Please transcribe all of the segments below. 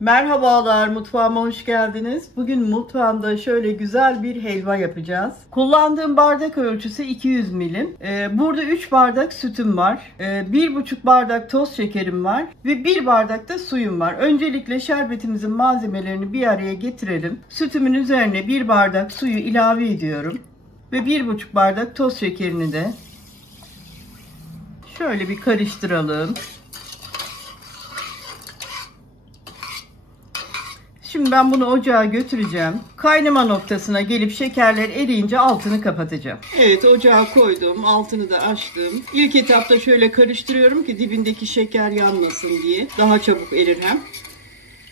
Merhabalar, mutfağıma hoş geldiniz. Bugün mutfağımda şöyle güzel bir helva yapacağız. Kullandığım bardak ölçüsü 200 milim. Burada 3 bardak sütüm var. 1,5 bardak toz şekerim var. Ve 1 bardak da suyum var. Öncelikle şerbetimizin malzemelerini bir araya getirelim. Sütümün üzerine 1 bardak suyu ilave ediyorum. Ve 1,5 bardak toz şekerini de şöyle bir karıştıralım. Şimdi ben bunu ocağa götüreceğim. Kaynama noktasına gelip şekerler eriyince altını kapatacağım. Evet, ocağa koydum. Altını da açtım. İlk etapta şöyle karıştırıyorum ki dibindeki şeker yanmasın diye. Daha çabuk erir hem.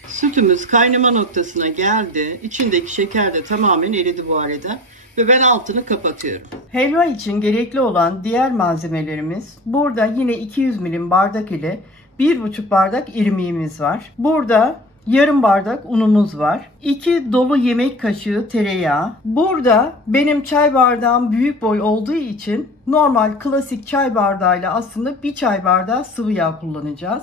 Sütümüz kaynama noktasına geldi. İçindeki şeker de tamamen eridi bu arada. Ve ben altını kapatıyorum. Helva için gerekli olan diğer malzemelerimiz. Burada yine 200 milim bardak ile 1,5 bardak irmiğimiz var. Burada yarım bardak unumuz var. 2 dolu yemek kaşığı tereyağı. Burada benim çay bardağım büyük boy olduğu için normal klasik çay bardağıyla aslında bir çay bardağı sıvı yağ kullanacağız.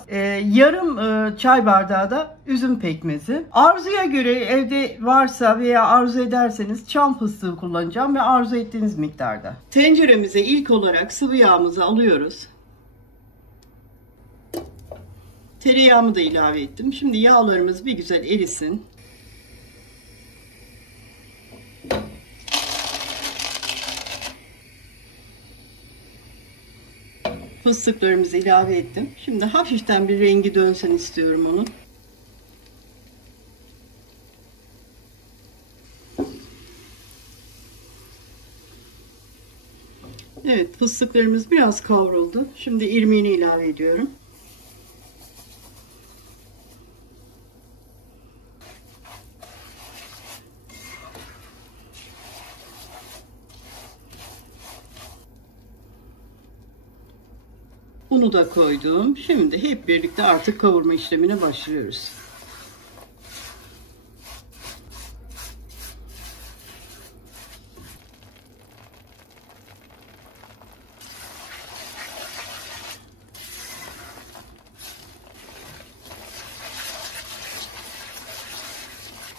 Yarım çay bardağı da üzüm pekmezi. Arzuya göre evde varsa veya arzu ederseniz çam fıstığı kullanacağım ve arzu ettiğiniz miktarda. Tenceremize ilk olarak sıvı yağımızı alıyoruz. Tereyağımı da ilave ettim. Şimdi yağlarımız bir güzel erisin. Fıstıklarımızı ilave ettim. Şimdi hafiften bir rengi dönsün istiyorum onun. Evet, fıstıklarımız biraz kavruldu. Şimdi irmiğini ilave ediyorum. Unu da koydum. Şimdi hep birlikte artık kavurma işlemine başlıyoruz.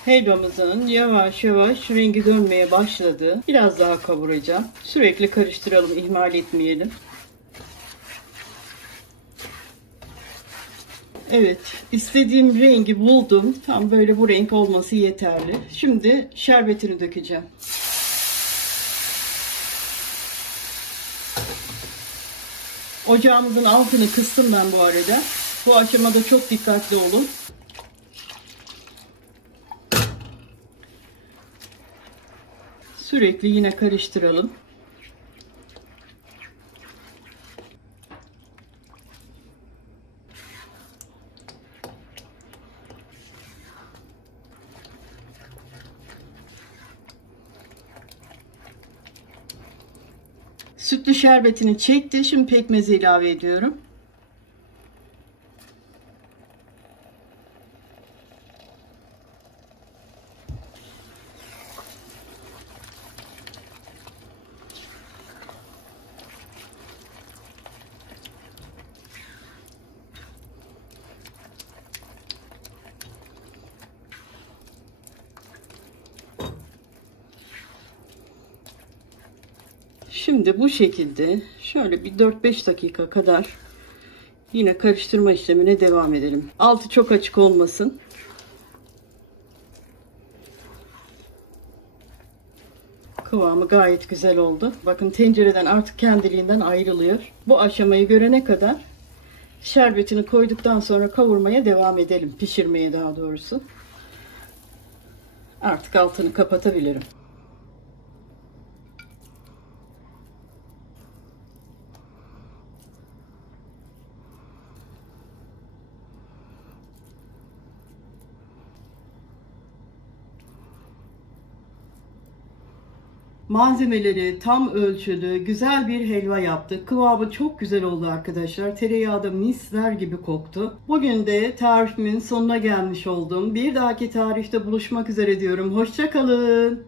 Helvamızın yavaş yavaş rengi dönmeye başladı. Biraz daha kavuracağım. Sürekli karıştıralım, ihmal etmeyelim. Evet, istediğim rengi buldum. Tam böyle bu renk olması yeterli. Şimdi şerbetini dökeceğim. Ocağımızın altını kıstım ben bu arada. Bu aşamada çok dikkatli olun. Sürekli yine karıştıralım. Sütlü şerbetini çekti. Şimdi pekmezi ilave ediyorum. Şimdi bu şekilde şöyle bir 4-5 dakika kadar yine karıştırma işlemine devam edelim. Altı çok açık olmasın. Kıvamı gayet güzel oldu. Bakın tencereden artık kendiliğinden ayrılıyor. Bu aşamayı görene kadar şerbetini koyduktan sonra kavurmaya devam edelim. Pişirmeye daha doğrusu. Artık altını kapatabilirim. Malzemeleri tam ölçülü, güzel bir helva yaptık. Kıvamı çok güzel oldu arkadaşlar. Tereyağı da misler gibi koktu. Bugün de tarifimin sonuna gelmiş oldum. Bir dahaki tarifte buluşmak üzere diyorum. Hoşça kalın.